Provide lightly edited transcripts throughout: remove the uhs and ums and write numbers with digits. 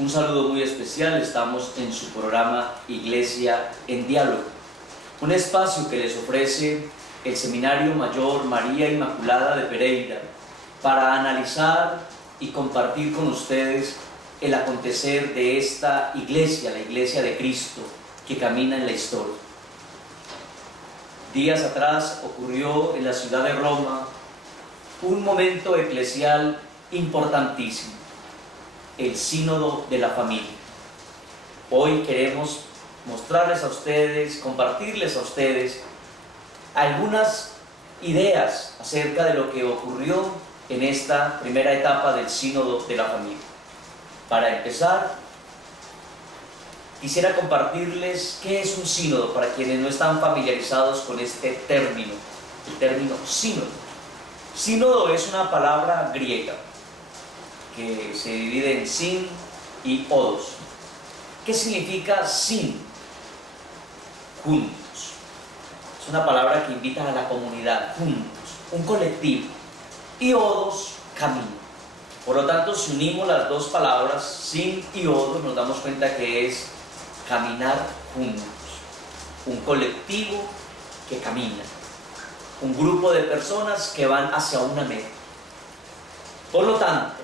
Un saludo muy especial, estamos en su programa Iglesia en Diálogo, un espacio que les ofrece el Seminario Mayor María Inmaculada de Pereira para analizar y compartir con ustedes el acontecer de esta iglesia, la Iglesia de Cristo, que camina en la historia. Días atrás ocurrió en la ciudad de Roma un momento eclesial importantísimo, el Sínodo de la Familia. Hoy queremos mostrarles a ustedes, compartirles a ustedes algunas ideas acerca de lo que ocurrió en esta primera etapa del Sínodo de la Familia. Para empezar, quisiera compartirles qué es un sínodo para quienes no están familiarizados con este término, el término sínodo. Sínodo es una palabra griega que se divide en sin y odos. ¿Qué significa sin? Juntos. Es una palabra que invita a la comunidad, juntos, un colectivo. Y odos, camino. Por lo tanto, si unimos las dos palabras, sin y odos, nos damos cuenta que es caminar juntos. Un colectivo que camina. Un grupo de personas que van hacia una meta. Por lo tanto,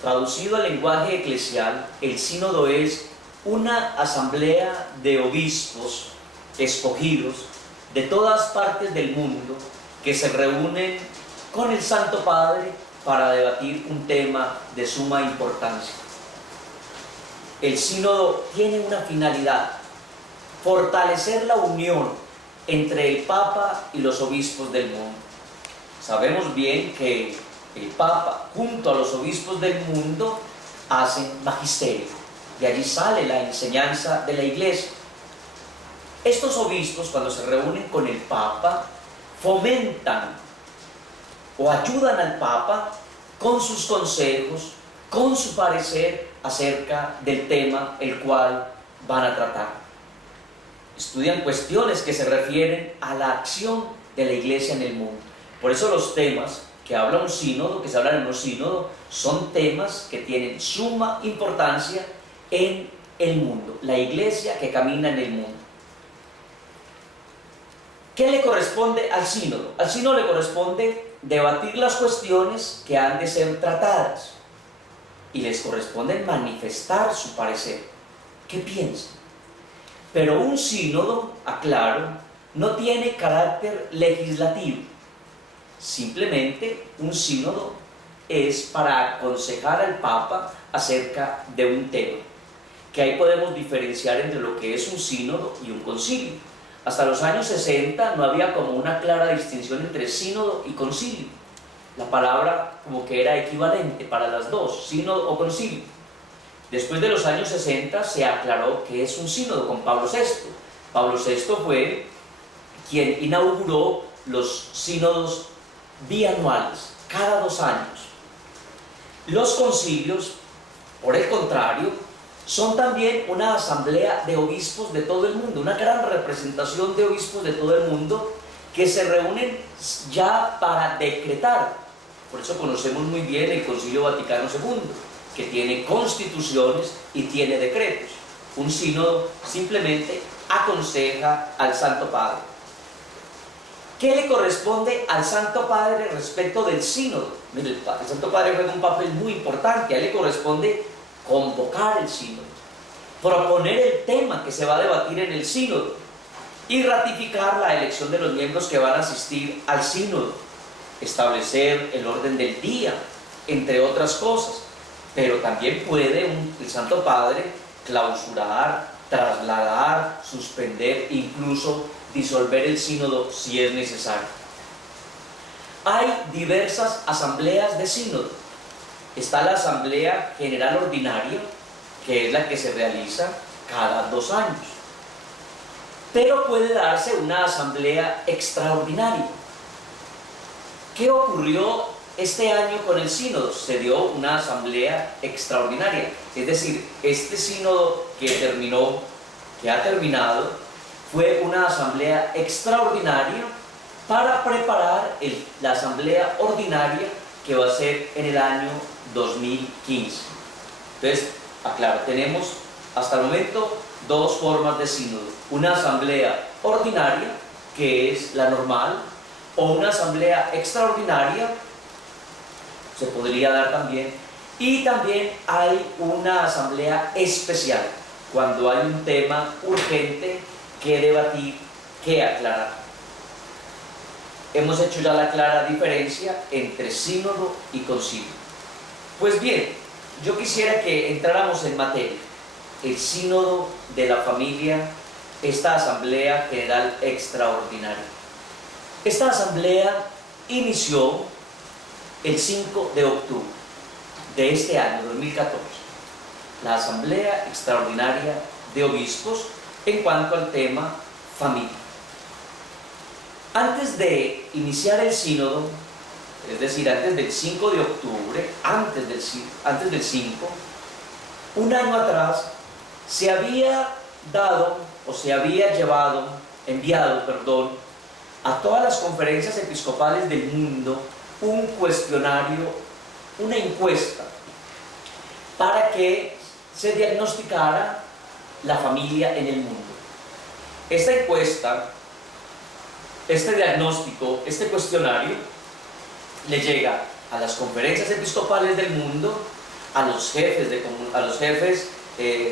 traducido al lenguaje eclesial, el sínodo es una asamblea de obispos escogidos de todas partes del mundo que se reúnen con el Santo Padre para debatir un tema de suma importancia. El sínodo tiene una finalidad: fortalecer la unión entre el Papa y los obispos del mundo. Sabemos bien que el Papa, junto a los obispos del mundo, hacen magisterio. De allí sale la enseñanza de la Iglesia. Estos obispos, cuando se reúnen con el Papa, fomentan o ayudan al Papa con sus consejos, con su parecer acerca del tema el cual van a tratar. Estudian cuestiones que se refieren a la acción de la Iglesia en el mundo. Por eso los temas que habla un sínodo, que se hablan en un sínodo, son temas que tienen suma importancia en el mundo, la Iglesia que camina en el mundo. ¿Qué le corresponde al sínodo? Al sínodo le corresponde debatir las cuestiones que han de ser tratadas y les corresponde manifestar su parecer. ¿Qué piensan? Pero un sínodo, aclaro, no tiene carácter legislativo. Simplemente un sínodo es para aconsejar al Papa acerca de un tema, que ahí podemos diferenciar entre lo que es un sínodo y un concilio. Hasta los años 60 no había como una clara distinción entre sínodo y concilio. La palabra como que era equivalente para las dos, sínodo o concilio. Después de los años 60 se aclaró que es un sínodo con Pablo VI. Pablo VI fue quien inauguró los sínodos bianuales, cada 2 años. Los concilios, por el contrario, son también una asamblea de obispos de todo el mundo, una gran representación de obispos de todo el mundo que se reúnen ya para decretar. Por eso conocemos muy bien el Concilio Vaticano II, que tiene constituciones y tiene decretos. Un sínodo simplemente aconseja al Santo Padre. ¿Qué le corresponde al Santo Padre respecto del sínodo? Mire, el Santo Padre juega un papel muy importante. A él le corresponde convocar el sínodo, proponer el tema que se va a debatir en el sínodo y ratificar la elección de los miembros que van a asistir al sínodo, establecer el orden del día, entre otras cosas. Pero también puede el Santo Padre clausurar, trasladar, suspender, incluso disolver el sínodo si es necesario. Hay diversas asambleas de sínodo. Está la Asamblea General Ordinaria, que es la que se realiza cada 2 años. Pero puede darse una asamblea extraordinaria. ¿Qué ocurrió este año con el sínodo? Se dio una asamblea extraordinaria. Es decir, este sínodo que ha terminado, fue una asamblea extraordinaria para preparar la asamblea ordinaria que va a ser en el año 2015. Entonces, aclaro, tenemos hasta el momento dos formas de sínodo: una asamblea ordinaria, que es la normal, o una asamblea extraordinaria, se podría dar también, y también hay una asamblea especial, cuando hay un tema urgente que debatir, que aclarar. Hemos hecho ya la clara diferencia entre sínodo y concilio. Pues bien, yo quisiera que entráramos en materia. El sínodo de la familia, esta asamblea general extraordinaria. Esta asamblea inició el 5 de octubre de este año 2014, la asamblea extraordinaria de obispos en cuanto al tema familia. Antes de iniciar el sínodo, es decir, antes del 5 de octubre, antes del 5, un año atrás, se había enviado a todas las conferencias episcopales del mundo un cuestionario, una encuesta, para que se diagnosticara la familia en el mundo. Esta encuesta, este diagnóstico, este cuestionario, le llega a las conferencias episcopales del mundo, a los jefes de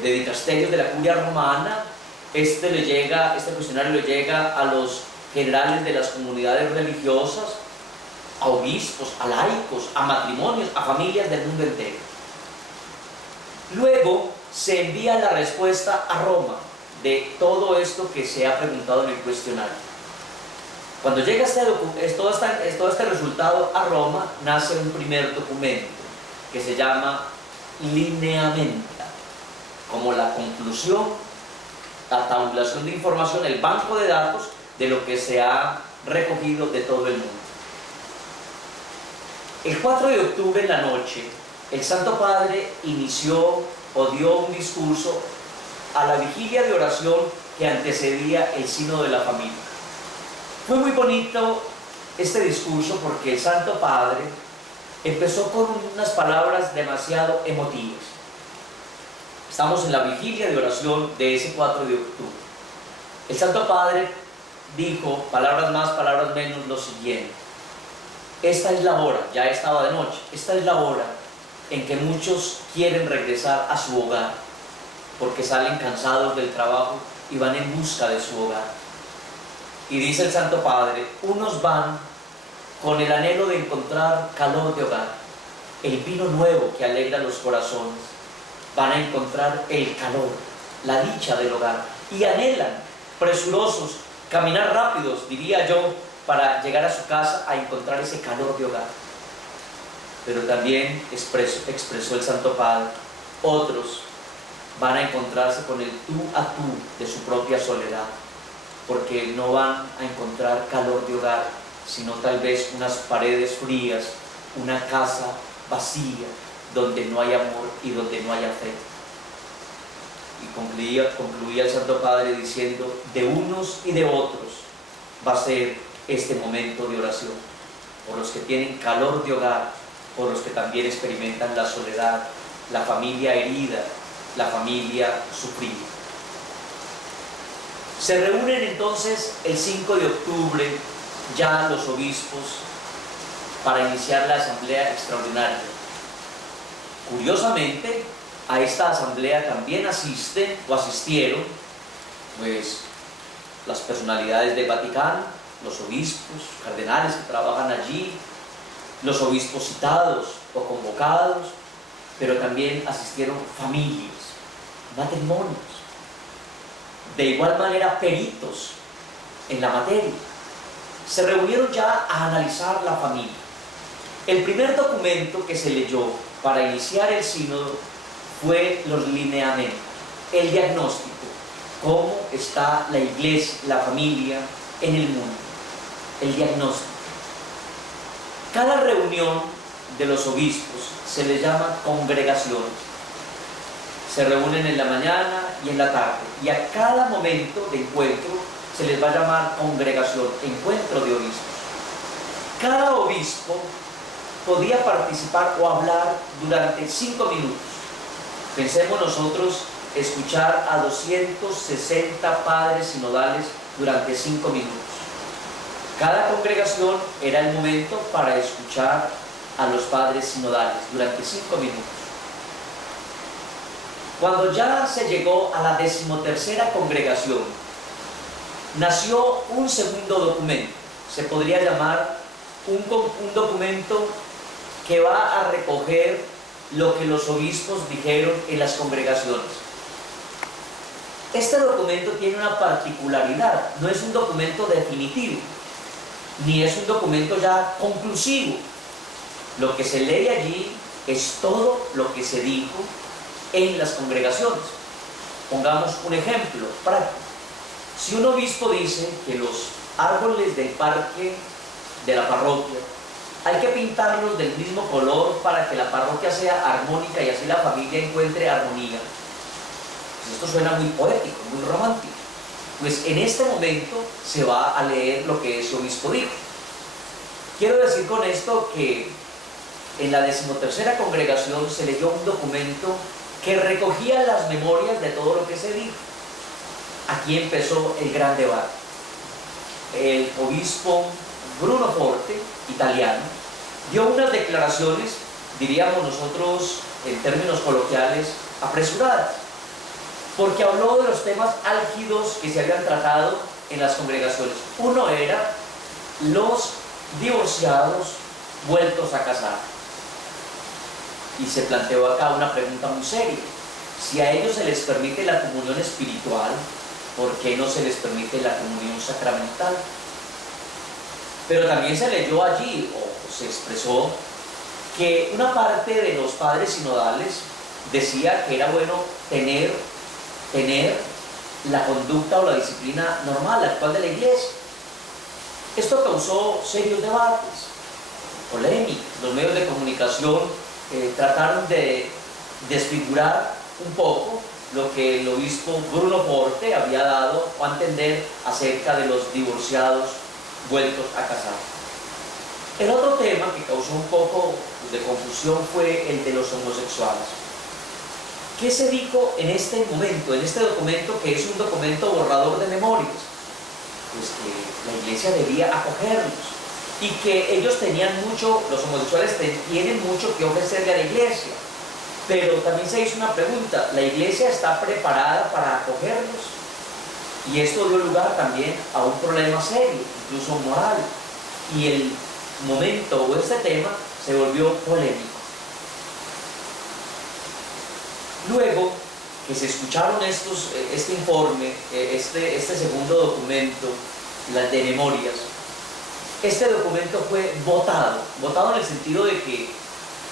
dicasterios de la curia romana. Este cuestionario le llega a los generales de las comunidades religiosas, a obispos, a laicos, a matrimonios, a familias del mundo entero. Luego se envía la respuesta a Roma de todo esto que se ha preguntado en el cuestionario. Cuando llega todo este resultado a Roma, nace un primer documento que se llama Lineamenta, como la conclusión, la tabulación de información, el banco de datos de lo que se ha recogido de todo el mundo. El 4 de octubre en la noche, el Santo Padre inició o dio un discurso a la vigilia de oración que antecedía el sínodo de la familia. Fue muy bonito este discurso porque el Santo Padre empezó con unas palabras demasiado emotivas. Estamos en la vigilia de oración de ese 4 de octubre. El Santo Padre dijo, palabras más, palabras menos, lo siguiente: esta es la hora, ya estaba de noche, esta es la hora en que muchos quieren regresar a su hogar, porque salen cansados del trabajo y van en busca de su hogar. Y dice el Santo Padre, unos van con el anhelo de encontrar calor de hogar, el vino nuevo que alegra los corazones. Van a encontrar el calor, la dicha del hogar, y anhelan, presurosos, caminar rápidos, diría yo, para llegar a su casa a encontrar ese calor de hogar. Pero también expresó el Santo Padre, otros van a encontrarse con el tú a tú de su propia soledad, porque no van a encontrar calor de hogar, sino tal vez unas paredes frías, una casa vacía, donde no hay amor y donde no hay afecto. Y concluía el Santo Padre diciendo, de unos y de otros va a ser este momento de oración, por los que tienen calor de hogar, por los que también experimentan la soledad, la familia herida, la familia sufrida. Se reúnen entonces el 5 de octubre ya los obispos para iniciar la asamblea extraordinaria. Curiosamente, a esta asamblea también asistieron pues las personalidades del Vaticano, los obispos, cardenales que trabajan allí, los obispos citados o convocados, pero también asistieron familias, matrimonios, de igual manera peritos en la materia. Se reunieron ya a analizar la familia. El primer documento que se leyó para iniciar el sínodo fue los lineamientos, el diagnóstico, cómo está la iglesia, la familia en el mundo, el diagnóstico. Cada reunión de los obispos se les llama congregaciones. Se reúnen en la mañana y en la tarde, y a cada momento de encuentro se les va a llamar congregación, encuentro de obispos. Cada obispo podía participar o hablar durante 5 minutos. Pensemos nosotros escuchar a 260 padres sinodales durante 5 minutos. Cada congregación era el momento para escuchar a los padres sinodales durante 5 minutos. Cuando ya se llegó a la 13ª congregación, nació un segundo documento. Se podría llamar un documento que va a recoger lo que los obispos dijeron en las congregaciones. Este documento tiene una particularidad: no es un documento definitivo, ni es un documento ya conclusivo. Lo que se lee allí es todo lo que se dijo en las congregaciones. Pongamos un ejemplo práctico. Si un obispo dice que los árboles del parque de la parroquia hay que pintarlos del mismo color para que la parroquia sea armónica y así la familia encuentre armonía, pues esto suena muy poético, muy romántico. Pues en este momento se va a leer lo que ese obispo dijo. Quiero decir con esto que en la 13ª congregación se leyó un documento que recogía las memorias de todo lo que se dijo. Aquí empezó el gran debate. El obispo Bruno Forte, italiano, dio unas declaraciones, diríamos nosotros en términos coloquiales, apresuradas, porque habló de los temas álgidos que se habían tratado en las congregaciones. Uno era los divorciados vueltos a casar. Y se planteó acá una pregunta muy seria: si a ellos se les permite la comunión espiritual, ¿por qué no se les permite la comunión sacramental? Pero también se leyó allí, o se expresó, que una parte de los padres sinodales decía que era bueno tener la conducta o la disciplina normal, actual de la Iglesia. Esto causó serios debates, polémicas. Los medios de comunicación trataron de desfigurar un poco lo que el obispo Bruno Forte había dado a entender acerca de los divorciados vueltos a casar. El otro tema que causó un poco de confusión fue el de los homosexuales. ¿Qué se dijo en este momento, en este documento, que es un documento borrador de memorias? Pues que la Iglesia debía acogerlos y que ellos tenían mucho, los homosexuales tienen mucho que ofrecerle a la Iglesia. Pero también se hizo una pregunta: ¿la Iglesia está preparada para acogerlos? Y esto dio lugar también a un problema serio, incluso moral. Y el momento o este tema se volvió polémico. Luego que se escucharon este informe, este segundo documento, las de memorias, este documento fue votado en el sentido de que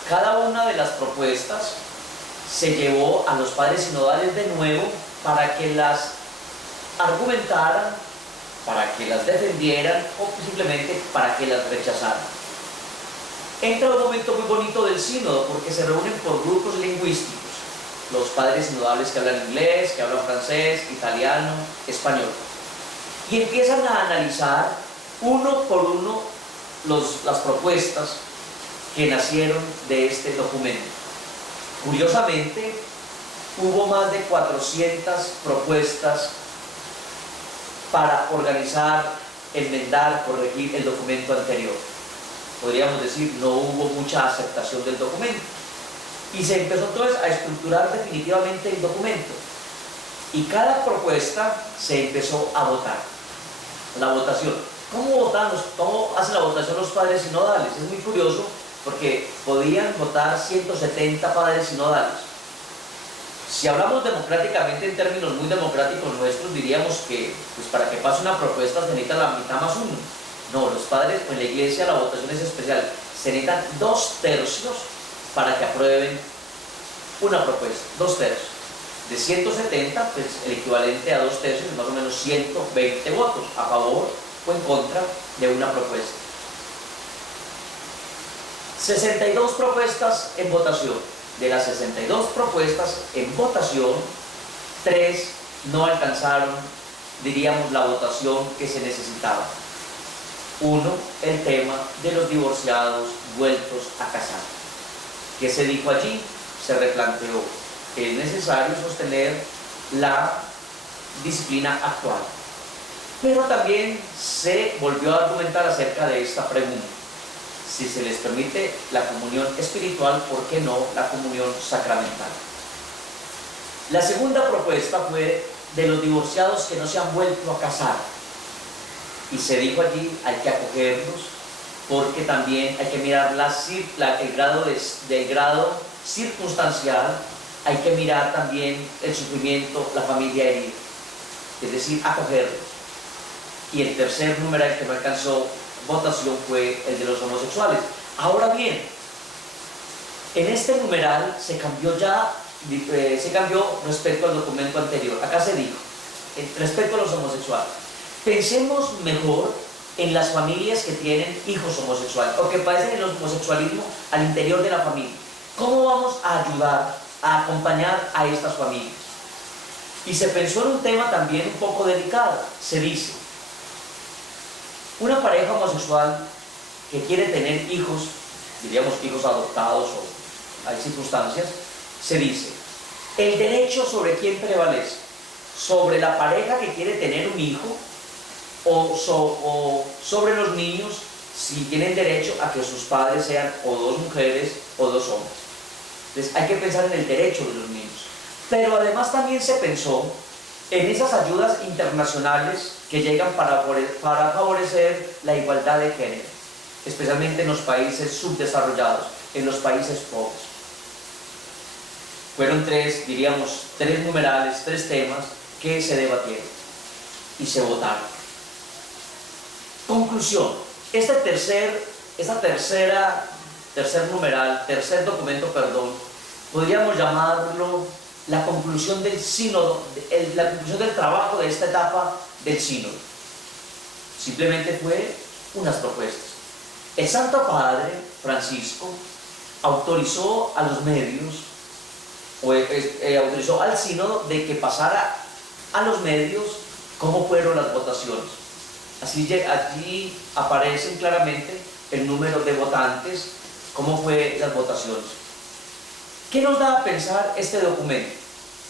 cada una de las propuestas se llevó a los padres sinodales de nuevo para que las argumentaran, para que las defendieran o simplemente para que las rechazaran. Entra un momento muy bonito del sínodo, porque se reúnen por grupos lingüísticos, los padres sinodales que hablan inglés, que hablan francés, italiano, español, y empiezan a analizar uno por uno las propuestas que nacieron de este documento. Curiosamente, hubo más de 400 propuestas para organizar, enmendar, corregir el documento anterior. Podríamos decir, no hubo mucha aceptación del documento. Y se empezó entonces a estructurar definitivamente el documento. Y cada propuesta se empezó a votar. La votación. ¿Cómo hacen la votación los padres sinodales? Es muy curioso, porque podían votar 170 padres sinodales. Si hablamos democráticamente, en términos muy democráticos nuestros, diríamos que pues para que pase una propuesta se necesita la mitad más uno. No, los padres, en la Iglesia la votación es especial. Se necesitan 2/3 para que aprueben una propuesta. 2/3. De 170, pues el equivalente a 2/3 es más o menos 120 votos a favor o en contra de una propuesta. 62 propuestas en votación. De las 62 propuestas en votación, 3 no alcanzaron, diríamos, la votación que se necesitaba. Uno, el tema de los divorciados vueltos a casar. ¿Qué se dijo allí? Se replanteó. es necesario sostener la disciplina actual. Pero también se volvió a argumentar acerca de esta pregunta: si se les permite la comunión espiritual, ¿por qué no la comunión sacramental? La segunda propuesta fue de los divorciados que no se han vuelto a casar, y se dijo allí: hay que acogerlos, porque también hay que mirar el grado circunstancial, hay que mirar también el sufrimiento, la familia herida, es decir, acogerlos. Y el tercer numeral que no alcanzó votación fue el de los homosexuales. Ahora bien, en este numeral se cambió respecto al documento anterior. Acá se dijo, respecto a los homosexuales: pensemos mejor en las familias que tienen hijos homosexuales o que padecen el homosexualismo al interior de la familia. ¿Cómo vamos a ayudar, a acompañar a estas familias? Y se pensó en un tema también un poco delicado. Se dice: una pareja homosexual que quiere tener hijos, diríamos hijos adoptados, o hay circunstancias, se dice, el derecho sobre quién prevalece: sobre la pareja que quiere tener un hijo, o sobre los niños, si tienen derecho a que sus padres sean o dos mujeres o dos hombres. Entonces hay que pensar en el derecho de los niños. Pero además también se pensó en esas ayudas internacionales que llegan para favorecer la igualdad de género, especialmente en los países subdesarrollados, en los países pobres. Fueron tres numerales, tres temas que se debatieron y se votaron. Conclusión: tercer documento, podríamos llamarlo la conclusión del sínodo, la conclusión del trabajo de esta etapa del sínodo. Simplemente fue unas propuestas. El Santo Padre Francisco autorizó a los medios, autorizó al sínodo de que pasara a los medios cómo fueron las votaciones. Allí aparecen claramente el número de votantes, cómo fue las votaciones. ¿Qué nos da a pensar este documento?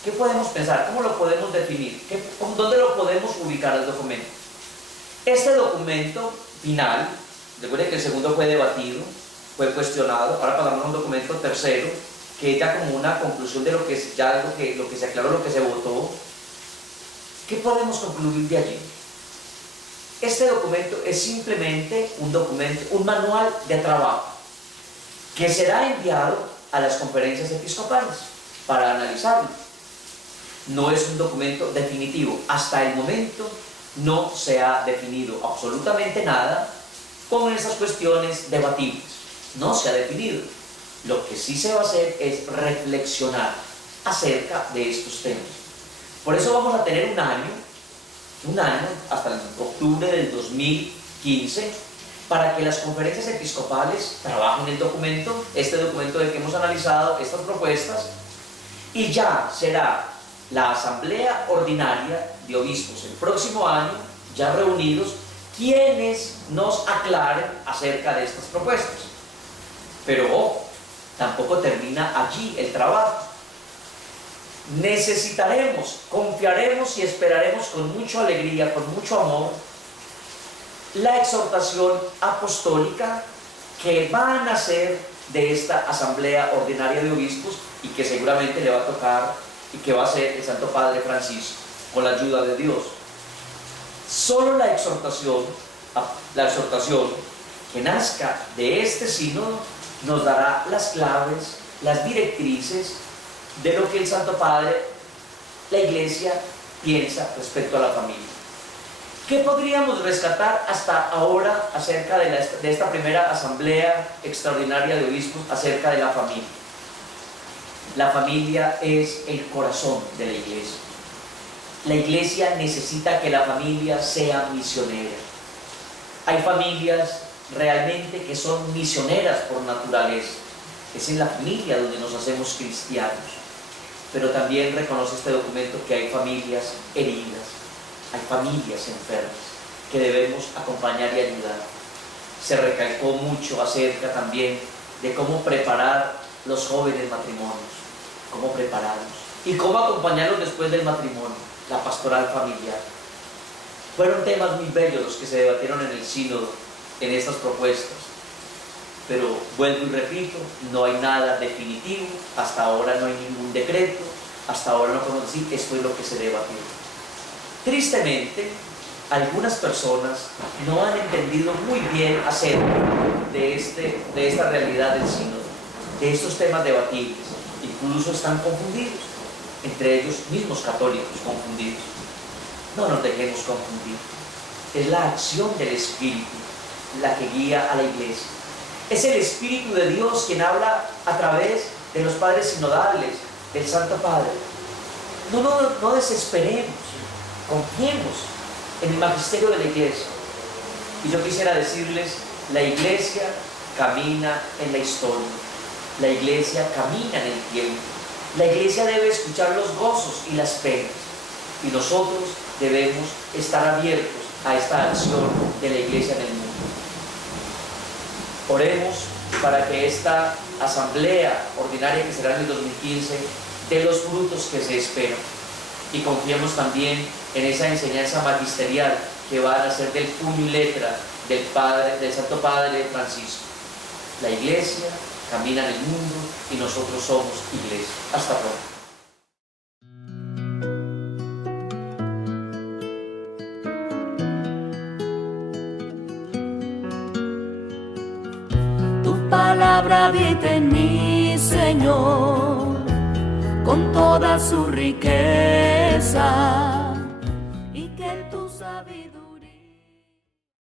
¿Qué podemos pensar? ¿Cómo lo podemos definir? ¿Dónde lo podemos ubicar el documento? Este documento final, recuerden que el segundo fue debatido, fue cuestionado, ahora pasamos a un documento tercero, que es ya como una conclusión de lo que se aclaró, lo que se votó. ¿Qué podemos concluir de allí? Este documento es simplemente un manual de trabajo que será enviado a las conferencias episcopales para analizarlo. No es un documento definitivo. Hasta el momento no se ha definido absolutamente nada con esas cuestiones debatibles. No se ha definido. Lo que sí se va a hacer es reflexionar acerca de estos temas. Por eso vamos a tener un año hasta el octubre del 2015 para que las conferencias episcopales trabajen el documento, este documento del que hemos analizado, estas propuestas, y ya será la Asamblea Ordinaria de Obispos el próximo año, ya reunidos, quienes nos aclaren acerca de estas propuestas. Pero ojo, tampoco termina allí el trabajo. Necesitaremos, confiaremos y esperaremos con mucha alegría, con mucho amor, la exhortación apostólica que va a nacer de esta Asamblea Ordinaria de Obispos y que seguramente le va a tocar y que va a ser el Santo Padre Francisco, con la ayuda de Dios. Solo la exhortación que nazca de este sínodo nos dará las claves, las directrices de lo que el Santo Padre, la Iglesia, piensa respecto a la familia. ¿Qué podríamos rescatar hasta ahora acerca de esta primera Asamblea Extraordinaria de Obispos acerca de la familia? La familia es el corazón de la Iglesia. La Iglesia necesita que la familia sea misionera. Hay familias realmente que son misioneras por naturaleza. Es en la familia donde nos hacemos cristianos. Pero también reconoce este documento que hay familias heridas, hay familias enfermas que debemos acompañar y ayudar. Se recalcó mucho acerca también de cómo preparar los jóvenes matrimonios, cómo prepararlos. y cómo acompañarlos después del matrimonio, la pastoral familiar. Fueron temas muy bellos los que se debatieron en el sínodo, en estas propuestas. Pero vuelvo y repito, no hay nada definitivo, hasta ahora no hay ningún decreto, hasta ahora no podemos decir esto es lo que se debatió. Tristemente, algunas personas no han entendido muy bien acerca de esta realidad del sínodo, de estos temas debatibles, incluso están confundidos, entre ellos mismos católicos confundidos. No nos dejemos confundir, es la acción del Espíritu la que guía a la Iglesia. Es el Espíritu de Dios quien habla a través de los padres sinodales, del Santo Padre. No desesperemos, confiemos en el magisterio de la Iglesia. Y yo quisiera decirles, la Iglesia camina en la historia, la Iglesia camina en el tiempo, la Iglesia debe escuchar los gozos y las penas, y nosotros debemos estar abiertos a esta acción de la Iglesia en el mundo. Oremos para que esta asamblea ordinaria que será en el 2015 dé los frutos que se esperan, y confiemos también en esa enseñanza magisterial que va a ser del puño y letra del Santo Padre Francisco. La Iglesia camina en el mundo y nosotros somos Iglesia. Hasta pronto. Palabra habita en mí, Señor, con toda su riqueza.